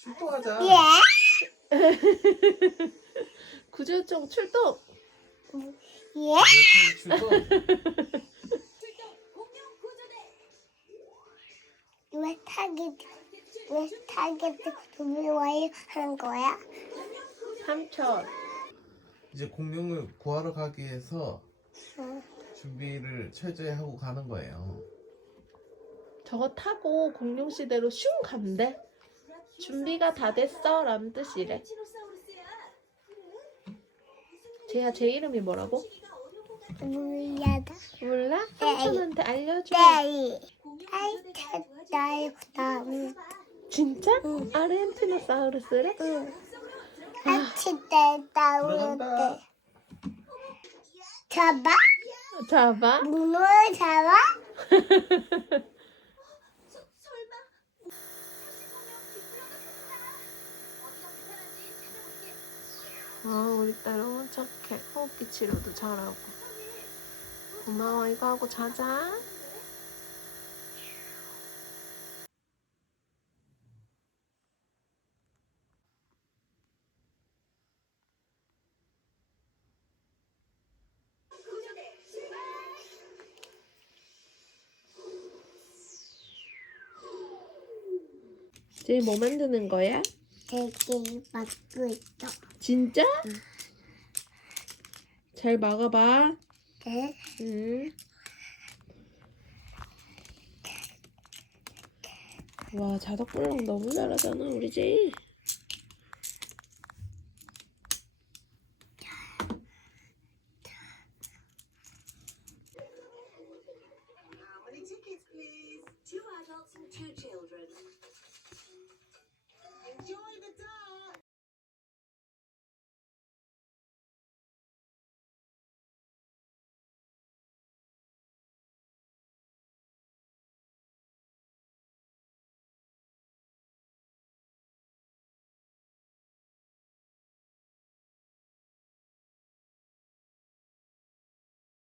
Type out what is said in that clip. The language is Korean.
출동하자. 예? 구조요청 출동. 예? 출동. 왜 타겟 W 하는 거야? 3천. 이제 공룡을 구하러 가기 위해서 응. 준비를 철저히 하고 가는 거예요. 저거 타고 공룡시대로 슝 가면 돼. 준비가 다 됐어 라는 뜻이래. 쟤야, 제 이름이 뭐라고? 몰라다. 몰라? 삼촌한테 알려줘. 네. 나의 그다음 진짜? 아르헨티노사우루스래? 응. 아, 같이 때 들어간다. 잡아? 잡아. 문어 잡아? 우리 딸 너무 착해. 호흡기 치료도 잘하고. 고마워. 이거 하고 자자. 제일 뭐 만드는 거야? 되게 막고 있어. 진짜? 잘 막아봐. 네. 응. 와, 자석불랑 너무 잘하잖아, 우리 집. How many tickets, please? 2 adults and 2 children. Enjoy